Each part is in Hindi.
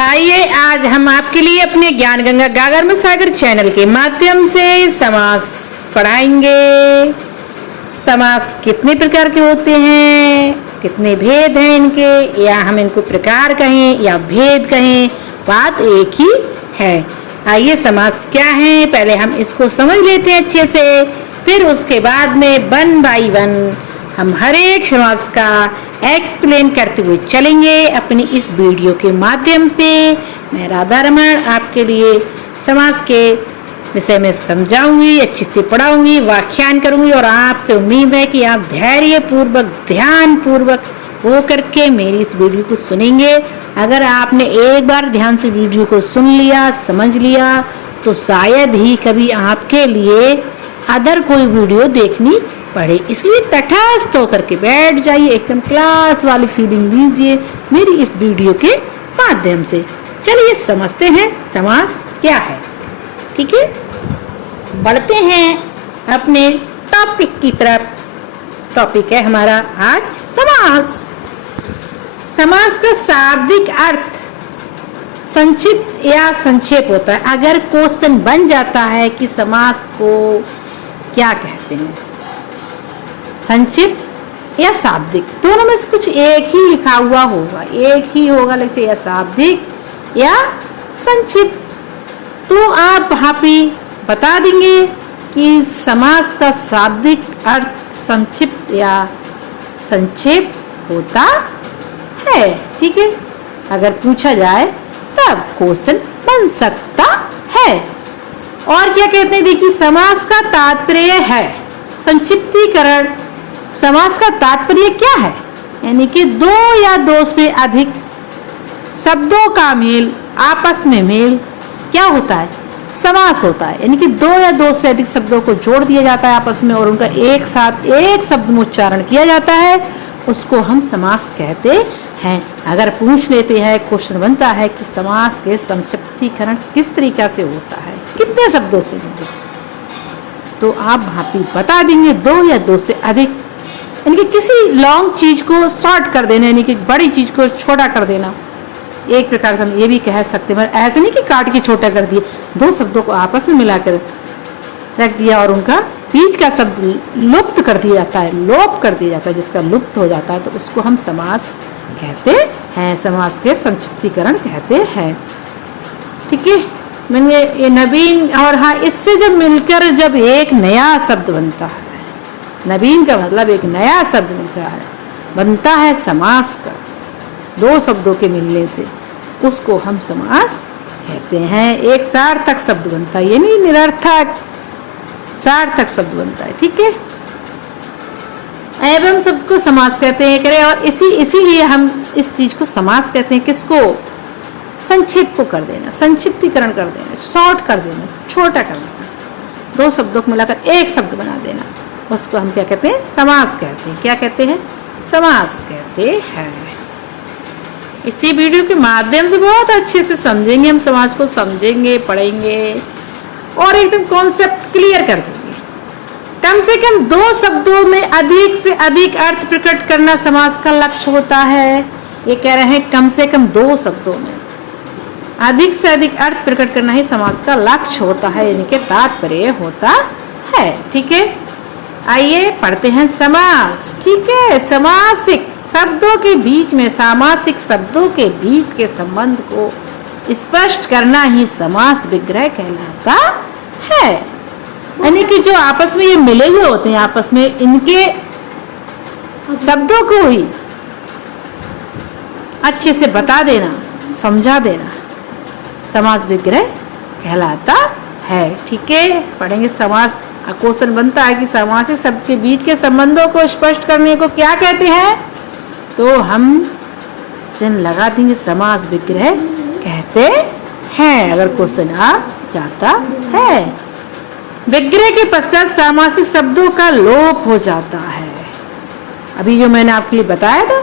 आइए आज हम आपके लिए अपने ज्ञान गंगा गागर में सागर चैनल के माध्यम से समास पढ़ाएंगे। समास कितने प्रकार के होते हैं, कितने भेद हैं इनके, या हम इनको प्रकार कहें या भेद कहें, बात एक ही है। आइए समास क्या है पहले हम इसको समझ लेते हैं अच्छे से, फिर उसके बाद में वन बाई वन हम हर एक समास का एक्सप्लेन करते हुए चलेंगे अपनी इस वीडियो के माध्यम से। मैं राधा रमन आपके लिए समास के विषय में समझाऊंगी, अच्छे से पढ़ाऊंगी, व्याख्यान करूंगी और आपसे उम्मीद है कि आप धैर्य पूर्वक ध्यान पूर्वक हो करके मेरी इस वीडियो को सुनेंगे। अगर आपने एक बार ध्यान से वीडियो को सुन लिया, समझ लिया, तो शायद ही कभी आपके लिए अदर कोई वीडियो देखनी पढ़े। इसलिए तटस्थ होकर के बैठ जाइए, एकदम क्लास वाली फीलिंग लीजिए मेरी इस वीडियो के माध्यम से। चलिए समझते हैं समास क्या है। ठीक है, बढ़ते हैं अपने टॉपिक की तरफ। टॉपिक है हमारा आज समास। समास का शाब्दिक अर्थ संक्षिप्त या संक्षेप होता है। अगर क्वेश्चन बन जाता है कि समास को क्या कहते हैं, संक्षिप्त या शाब्दिक, दोनों में से कुछ एक ही लिखा हुआ होगा, एक ही होगा लेक्चर, या शाब्दिक या संक्षिप्त, तो आप वहाँ पे बता देंगे कि समास का शाब्दिक अर्थ संक्षिप्त या संक्षेप होता है। ठीक है, अगर पूछा जाए तब क्वेश्चन बन सकता है। और क्या कहते हैं, देखिए समास का तात्पर्य है संक्षिप्तीकरण। समास का तात्पर्य क्या है, यानी कि दो या दो से अधिक शब्दों का मेल, आपस में मेल क्या होता है, समास होता है। यानी कि दो या दो से अधिक शब्दों को जोड़ दिया जाता है आपस में और उनका एक साथ एक शब्द में उच्चारण किया जाता है, उसको हम समास कहते हैं। अगर पूछ लेते हैं, क्वेश्चन बनता है कि समास के संक्षिप्तीकरण किस तरीका से होता है, कितने शब्दों से होते, तो आप वहाँ पे बता देंगे दो या दो से अधिक, यानी कि किसी लॉन्ग चीज को शॉर्ट कर देना, यानी कि बड़ी चीज को छोटा कर देना। एक प्रकार से हम ये भी कह सकते हैं, ऐसे नहीं कि काट के छोटा कर दिए, दो शब्दों को आपस में मिलाकर रख दिया और उनका बीच का शब्द लुप्त कर दिया जाता है, लोप कर दिया जाता है, जिसका लुप्त हो जाता है, तो उसको हम समास कहते हैं, समास के संक्षिप्तीकरण कहते हैं। ठीक है, मैंने ये नवीन और हाँ, इससे जब मिलकर जब एक नया शब्द बनता है, नवीन का मतलब एक नया शब्द मिलता है, बनता है समास का, दो शब्दों के मिलने से उसको हम समास कहते हैं। एक सार्थक शब्द बनता है, यानी निरर्थक सार्थक शब्द बनता है। ठीक है, एवं शब्द को समास कहते हैं करें, और इसीलिए हम इस चीज को समास कहते हैं। किसको, संक्षेप को कर देना, संक्षिप्तीकरण कर देना, शॉर्ट कर देना, छोटा कर देना, दो शब्दों को मिलाकर एक शब्द बना देना, उसको हम क्या कहते हैं, समास कहते हैं। क्या कहते हैं, समास कहते हैं। इसी वीडियो के माध्यम से बहुत अच्छे से समझेंगे, हम समास को समझेंगे, पढ़ेंगे और एकदम कॉन्सेप्ट क्लियर कर देंगे। कम से कम दो शब्दों में अधिक से अधिक अर्थ प्रकट करना समास का लक्ष्य होता है। ये कह रहे हैं कम से कम दो शब्दों में अधिक से अधिक अर्थ प्रकट करना ही समास का लक्ष्य होता है, यानी कि तात्पर्य होता है। ठीक है, आइए पढ़ते हैं समास। ठीक है, समासिक शब्दों के बीच में, सामासिक शब्दों के बीच के संबंध को स्पष्ट करना ही समास विग्रह कहलाता है। यानी कि जो आपस में ये मिले हुए होते हैं, आपस में इनके शब्दों को ही अच्छे से बता देना, समझा देना, समास विग्रह कहलाता है। ठीक है, पढ़ेंगे समास। क्वेश्चन बनता है कि सामासिक शब्द के बीच के संबंधों को स्पष्ट करने को क्या कहते हैं, तो हम चिन्ह लगा देंगे, समास विग्रह कहते हैं, अगर क्वेश्चन आ जाता है। विग्रह के पश्चात सामासिक शब्दों का लोप हो जाता है। अभी जो मैंने आपके लिए बताया था,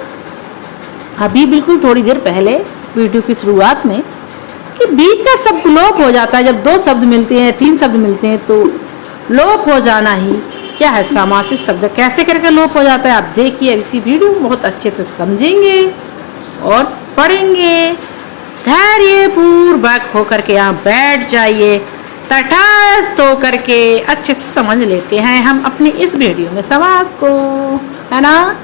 अभी बिल्कुल थोड़ी देर पहले वीडियो की शुरुआत में, कि बीच का शब्द लोप हो जाता है। जब दो शब्द मिलते हैं, तीन शब्द मिलते हैं, तो लोप हो जाना ही क्या है, सामासिक शब्द। कैसे करके लोप हो जाता है आप देखिए, इसी वीडियो में बहुत अच्छे से समझेंगे और पढ़ेंगे। धैर्य पूर्वक होकर के आप बैठ जाइए, तटस्थ होकर के अच्छे से समझ लेते हैं हम अपनी इस वीडियो में समास को, है ना।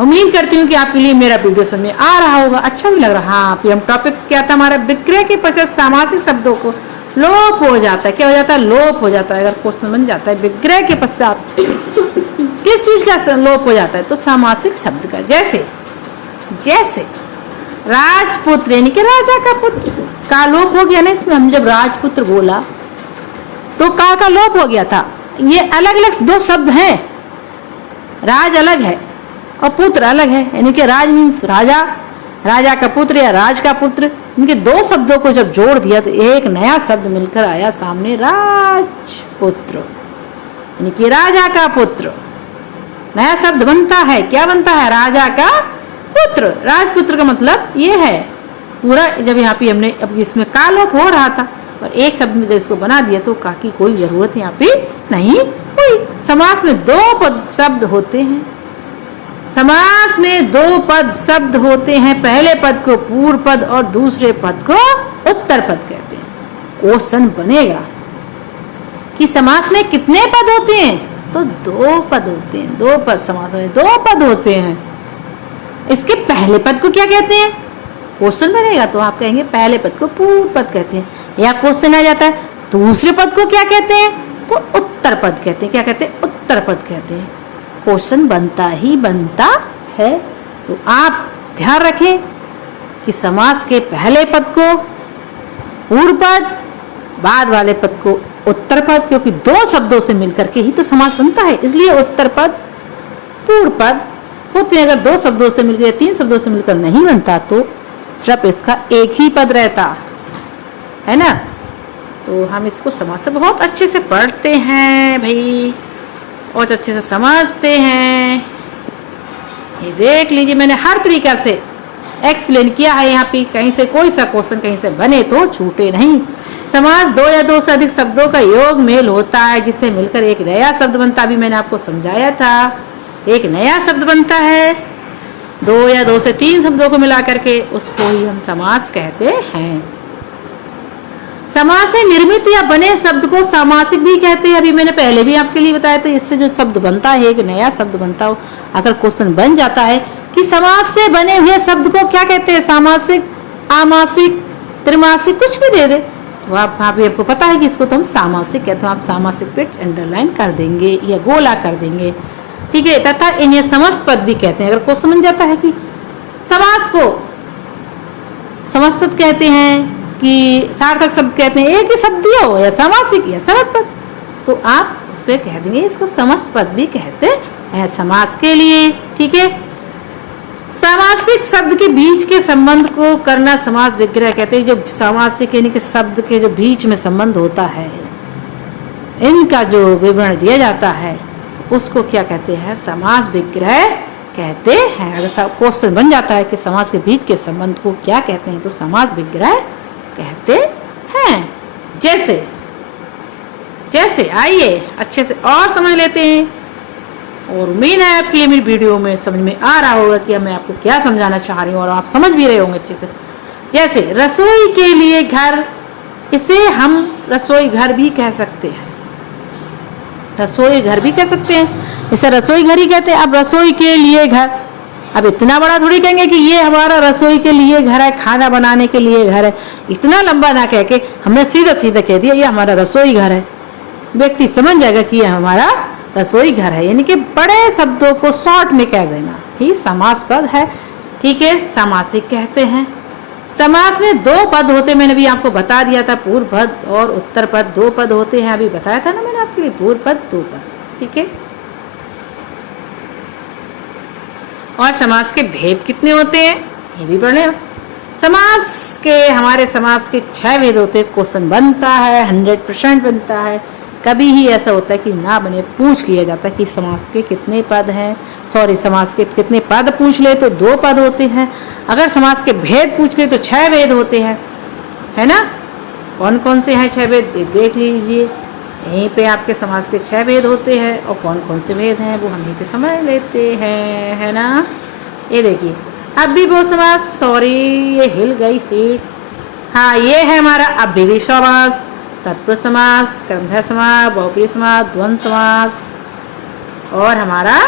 उम्मीद करती हूँ कि आपके लिए मेरा वीडियो समझ में आ रहा होगा, अच्छा भी लग रहा। हाँ, हम टॉपिक क्या था हमारा, विग्रह के पश्चात सामासिक शब्दों को लोप हो जाता है। क्या हो जाता है? लोप हो जाता है। अगर क्वेश्चन बन जाता है विग्रह के पश्चात किस चीज का लोप हो जाता है, तो सामासिक शब्द का। जैसे जैसे राजपुत्र यानी कि राजा का पुत्र का लोप हो गया ना। इसमें हम जब राजपुत्र बोला तो का लोप हो गया था। ये अलग अलग दो शब्द हैं, राज अलग है और पुत्र अलग है। यानी कि राज मीन्स राजा, राजा का पुत्र या राज का पुत्र। इनके दो शब्दों को जब जोड़ दिया तो एक नया शब्द मिलकर आया सामने, राजपुत्र यानी कि राजा का पुत्र। नया शब्द बनता है, क्या बनता है? राजा का पुत्र। राजपुत्र का मतलब ये है पूरा। जब यहाँ पे हमने अब इसमें का लोप हो रहा था और एक शब्द में जब इसको बना दिया तो का की कोई जरूरत यहाँ पे नहीं हुई। समास में दो पद शब्द होते हैं। समास में दो पद शब्द होते हैं। पहले पद को पूर्व पद और दूसरे पद को उत्तर पद कहते हैं। क्वेश्चन बनेगा कि समास में कितने पद होते हैं, तो दो पद होते हैं। दो पद, समास में दो पद होते हैं। इसके पहले पद को क्या कहते हैं? क्वेश्चन बनेगा तो आप कहेंगे पहले पद को पूर्व पद कहते हैं। या क्वेश्चन आ जाता है दूसरे पद को क्या कहते हैं, तो उत्तर पद कहते हैं। क्या कहते हैं? उत्तर पद कहते हैं। क्वेश्चन बनता ही बनता है। तो आप ध्यान रखें कि समास के पहले पद को पूर्व पद, बाद वाले पद को उत्तर पद, क्योंकि दो शब्दों से मिलकर के ही तो समास बनता है, इसलिए उत्तर पद पूर्व पद होते हैं। अगर दो शब्दों से मिलकर, तीन शब्दों से मिलकर नहीं बनता तो सिर्फ इसका एक ही पद रहता है ना। तो हम इसको समास से बहुत अच्छे से पढ़ते हैं भाई, और अच्छे से समझते हैं। ये देख लीजिए, मैंने हर तरीका से एक्सप्लेन किया है यहाँ पे। कहीं से कोई सा क्वेश्चन कहीं से बने तो छूटे नहीं। समास दो या दो से अधिक शब्दों का योग मेल होता है, जिससे मिलकर एक नया शब्द बनता। अभी मैंने आपको समझाया था, एक नया शब्द बनता है। दो या दो से तीन शब्दों को मिला करके उसको ही हम समास कहते हैं। समास से निर्मित या बने शब्द को सामासिक भी कहते हैं। अभी मैंने पहले भी आपके लिए बताया था, इससे जो शब्द बनता है, एक नया शब्द बनता हो। अगर क्वेश्चन बन जाता है कि समास से बने हुए शब्द को क्या कहते हैं, सामासिक, आमासिक, त्रिमासिक, कुछ भी दे दे तो आप आपको पता है कि इसको तो हम सामासिक कहते हैं। आप सामासिक पे अंडरलाइन कर देंगे या गोला कर देंगे, ठीक है। तथा इन्हें समस्त पद भी कहते हैं। अगर क्वेश्चन बन जाता है कि समास को समस्त पद कहते हैं कि सार्थक शब्द कहते हैं, एक ही शब्द दिया हो या सामासिक या समस्त पद, तो आप उस पर कह देंगे इसको समस्त पद भी कहते हैं समास के लिए, ठीक है। सामासिक शब्द के बीच के संबंध को करना समास विग्रह कहते हैं। जो सामासिक यानी कि शब्द के जो बीच में संबंध होता है, इनका जो विवरण दिया जाता है उसको क्या कहते हैं, समास विग्रह कहते हैं। अगर क्वेश्चन बन जाता है कि समास के बीच के संबंध को क्या कहते हैं, तो समास विग्रह कहते हैं। जैसे जैसे आइए अच्छे से और समझ लेते हैं, और उम्मीद है आपके लिए मेरी वीडियो में समझ में आ रहा होगा कि मैं आपको क्या समझाना चाह रही हूँ, और आप समझ भी रहे होंगे अच्छे से। जैसे रसोई के लिए घर, इसे हम रसोई घर भी कह सकते हैं। रसोई घर भी कह सकते हैं, इसे रसोई घर ही कहते हैं। अब रसोई के लिए घर, अब इतना बड़ा थोड़ी कहेंगे कि ये हमारा रसोई के लिए घर है, खाना बनाने के लिए घर है। इतना लंबा ना कह के हमने सीधा सीधा कह दिया ये हमारा रसोई घर है, व्यक्ति समझ जाएगा कि ये हमारा रसोई घर है। यानी कि बड़े शब्दों को शॉर्ट में कह देना ही समास पद है, ठीक है। सामासिक कहते हैं। समास में दो पद होते, मैंने भी आपको बता दिया था, पूर्व पद और उत्तर पद दो पद होते हैं। अभी बताया था ना मैंने आपके लिए, पूर्व पद दो पद, ठीक है। और समास के भेद कितने होते हैं ये भी पढ़ने। समास के, हमारे समास के 6 भेद होते हैं। क्वेश्चन बनता है, 100% बनता है। कभी ही ऐसा होता है कि ना बने, पूछ लिया जाता है कि समास के कितने पद हैं, समास के कितने पद पूछ ले तो 2 पद होते हैं। अगर समास के भेद पूछ ले तो 6 भेद होते हैं, है ना। कौन कौन से हैं 6 भेद देख लीजिए, यहीं पे आपके समास के 6 भेद होते हैं। और कौन कौन से भेद हैं वो हम यहीं पे समझ लेते हैं, है ना। ये देखिए, अब भी बहुत समास, सॉरी ये हिल गई सीट, हाँ, ये है हमारा अव्ययी समास, तत्पुरुष समास, कर्मधारय समास, बहुब्रीहि समास, द्वंद्व समास और हमारा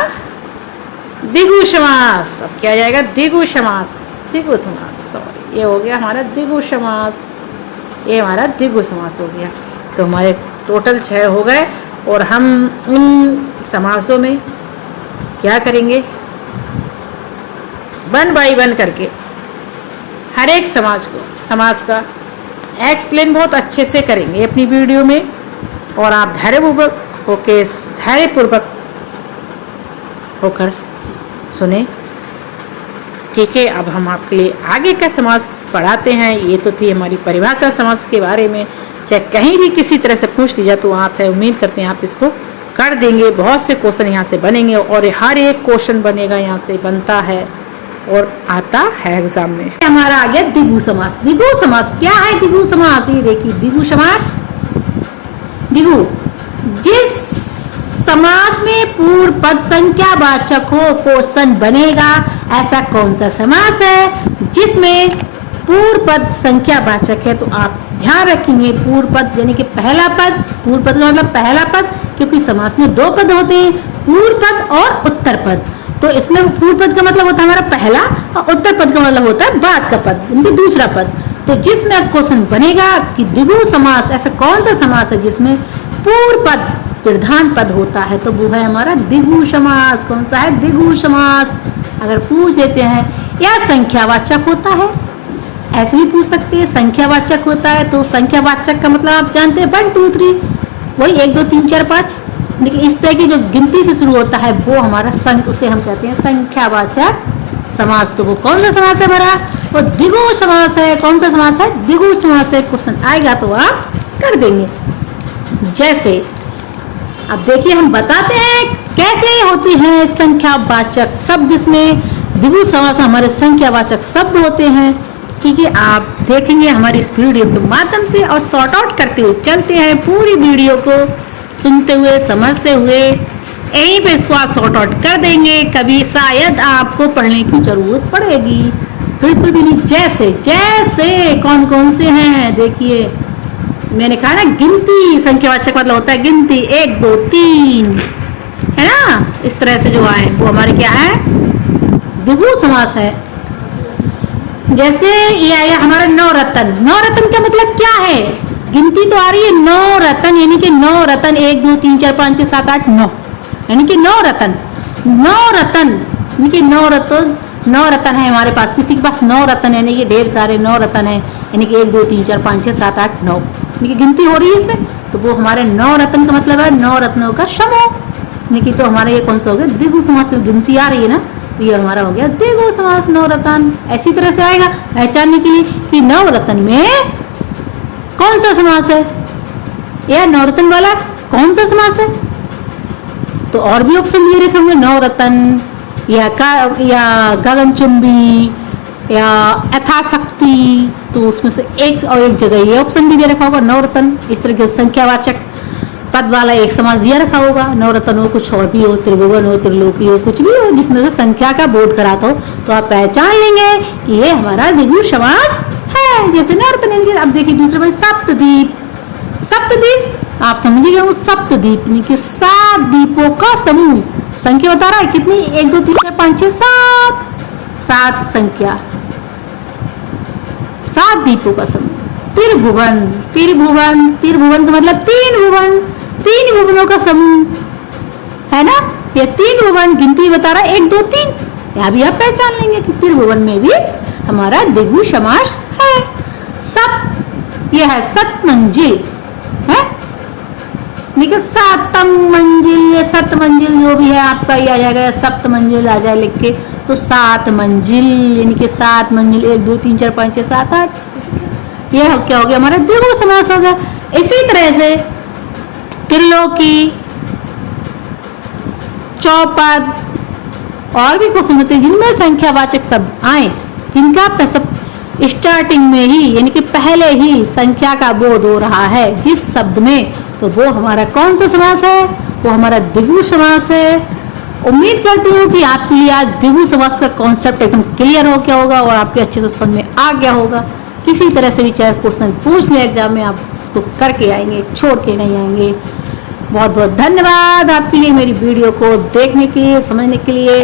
द्विगु समास। अब क्या आ जाएगा? द्विगु समास, द्विगु समास, सॉरी, ये हो गया हमारा द्विगु समास। ये हमारा द्विगु समास हो गया। तो हमारे टोटल 6 हो गए और हम उन समासों में क्या करेंगे, 1 बाय 1 करके हर एक समास का एक्सप्लेन बहुत अच्छे से करेंगे अपनी वीडियो में। और आप धैर्यपूर्वक होकर सुने, ठीक है। अब हम आपके लिए आगे का समास पढ़ाते हैं। ये तो थी हमारी परिभाषा समास के बारे में। चाहे कहीं भी किसी तरह से पूछ लिया तो आप है, उम्मीद करते हैं आप इसको कर देंगे। बहुत से क्वेश्चन यहाँ से बनेंगे और हर एक क्वेश्चन बनेगा, यहाँ से बनता है और आता है एग्जाम में। हमारा आ गया द्विगु समास। द्विगु समास क्या है? द्विगु समास, ये देखिए द्विगु समास। द्विगु, जिस समास में पूर्व पद संख्यावाचक हो क्वेश्चन बनेगा, ऐसा कौन सा समास है जिसमें पूर्व पद संख्यावाचक है? तो आप ध्यान रखेंगे, पूर्व पद यानी कि पहला पद, पूर्व पद का मतलब पहला पद, क्योंकि समास में 2 पद होते हैं, पूर्व पद और उत्तर पद। तो इसमें पूर्व पद का मतलब होता है हमारा पहला और उत्तर पद का मतलब होता है बाद का पद, यानी दूसरा पद। तो जिसमें अब क्वेश्चन बनेगा कि द्विगु समास, ऐसा कौन सा समास है जिसमें पूर्व पद प्रधान पद होता है? तो वो है हमारा द्विगु समास। कौन सा है? द्विगु समास। अगर पूछ लेते हैं या संख्यावाचक होता है, ऐसे भी पूछ सकते हैं। संख्यावाचक होता है तो संख्यावाचक का मतलब आप जानते हैं 1 2 3, वही 1 2 3 4 5, लेकिन इस तरह की जो गिनती से शुरू होता है वो हमारा उसे हम कहते हैं संख्यावाचक समास। तो वो कौन सा समास है हमारा? वो द्विगु समास है। कौन सा समास है? द्विगु समास है। क्वेश्चन आएगा तो आप कर देंगे। जैसे अब देखिए हम बताते हैं कैसे होती है संख्यावाचक शब्द। इसमें द्विगु समास हमारे संख्यावाचक शब्द होते हैं, क्योंकि आप देखेंगे हमारी इस वीडियो के माध्यम से और सॉर्ट आउट करते हुए चलते हैं। पूरी वीडियो को सुनते हुए समझते हुए यहीं पे इसको आप सॉर्ट आउट कर देंगे। कभी शायद आपको पढ़ने की जरूरत पड़ेगी, बिल्कुल भी नहीं। जैसे जैसे कौन कौन से हैं देखिए, मैंने कहा ना गिनती, संख्यावाचक मतलब होता है गिनती, 1 2 3, है ना। इस तरह से जो आए वो हमारे क्या है? द्विगु समास है। जैसे ये आया हमारा नवरत्न। नवरत्न का मतलब क्या है? गिनती तो आ रही है 9 रत्न, यानी कि 9 रत्न, 1 2 3 4 5 6 7 8 9, यानी कि 9 रत्न। 9 रत्न यानी कि 9 रत्न है हमारे पास। किसी के पास 9 रत्न यानी कि ढेर सारे 9 रत्न है, यानी कि 1 2 3 4 5 6 7 8 9, यानी कि गिनती हो रही है इसमें। तो वो हमारे 9 रत्न का मतलब है 9 रत्नों का समूह, यानी कि तो हमारे ये कौन सा हो गया? द्विगु समास। गिनती आ रही है ना, तो ये हमारा हो गया द्विगु समास। 9 रत्न ऐसी तरह से आएगा पहचानने के लिए कि 9 रत्न में कौन सा समास है, या 9 रत्न वाला कौन सा समास है। तो और भी ऑप्शन दिए रखे होंगे, 9 रत्न या गगनचुंबी या यथाशक्ति। तो उसमें से एक और एक जगह ये ऑप्शन भी दिया रखा होगा 9 रत्न। इस तरह के संख्यावाचक पद वाला एक समास दिया रखा होगा। 9 रत्न हो, कुछ और भी हो, त्रिभुवन हो, त्रिलोकी हो, कुछ भी हो जिसमें से संख्या का बोध कराता हो, तो आप पहचान लेंगे कि ये हमारा द्विगु समास है। जैसे 9 रत्न। अब देखिए दूसरे भाई सप्तद्वीप। सप्तद्वीप आप समझिएगा, वो सप्तद्वीप यानी कि 7 द्वीपों का समूह। संख्या बता रहा है कितनी? 1 2 3 4 5 6 7, 7 संख्या, 7 द्वीपों का समूह। त्रिभुवन। त्रिभुवन, त्रिभुवन का मतलब 3 भुवन, 3 भुवनों का समूह, है ना। ये 3 भुवन गिनती बता रहा है 1 2 3। यहाँ भी आप पहचान लेंगे कि त्रिभुवन में भी हमारा द्विगु समास है। सब ये है सतमंजिल है, देखिए 7वीं मंजिल, ये 7 मंजिल जो भी है आपका ये आ जाएगा, 7 मंजिल आ जाए लिख के। तो 7 मंजिल यानी कि 7 मंजिल, 1 2 3 4 5 6 7 8, ये क्या हो गया हमारा द्विगु समास हो गया। इसी तरह से त्रिलोकी, चौपद और भी क्वेश्चन होते हैं जिनमें संख्यावाचक शब्द आए, जिनका सब स्टार्टिंग में ही यानी कि पहले ही संख्या का बोध हो रहा है जिस शब्द में, तो वो हमारा कौन सा समास है? वो हमारा द्विगु समास है। उम्मीद करती हूँ कि आपके लिए आज द्विगु समास का कॉन्सेप्ट एकदम क्लियर हो गया होगा और आपके अच्छे से समझ में आ गया होगा किसी तरह से भी चाहे क्वेश्चन पूछ लें एग्जाम में, आप उसको करके आएंगे, छोड़ के नहीं आएंगे। बहुत बहुत धन्यवाद आपके लिए मेरी वीडियो को देखने के लिए, समझने के लिए।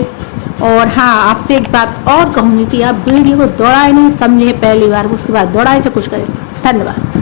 और हाँ, आपसे एक बात और कहूँगी कि आप वीडियो को दौड़ाए नहीं, समझे पहली बार, उसके बाद दौड़ाए जो कुछ करें। धन्यवाद।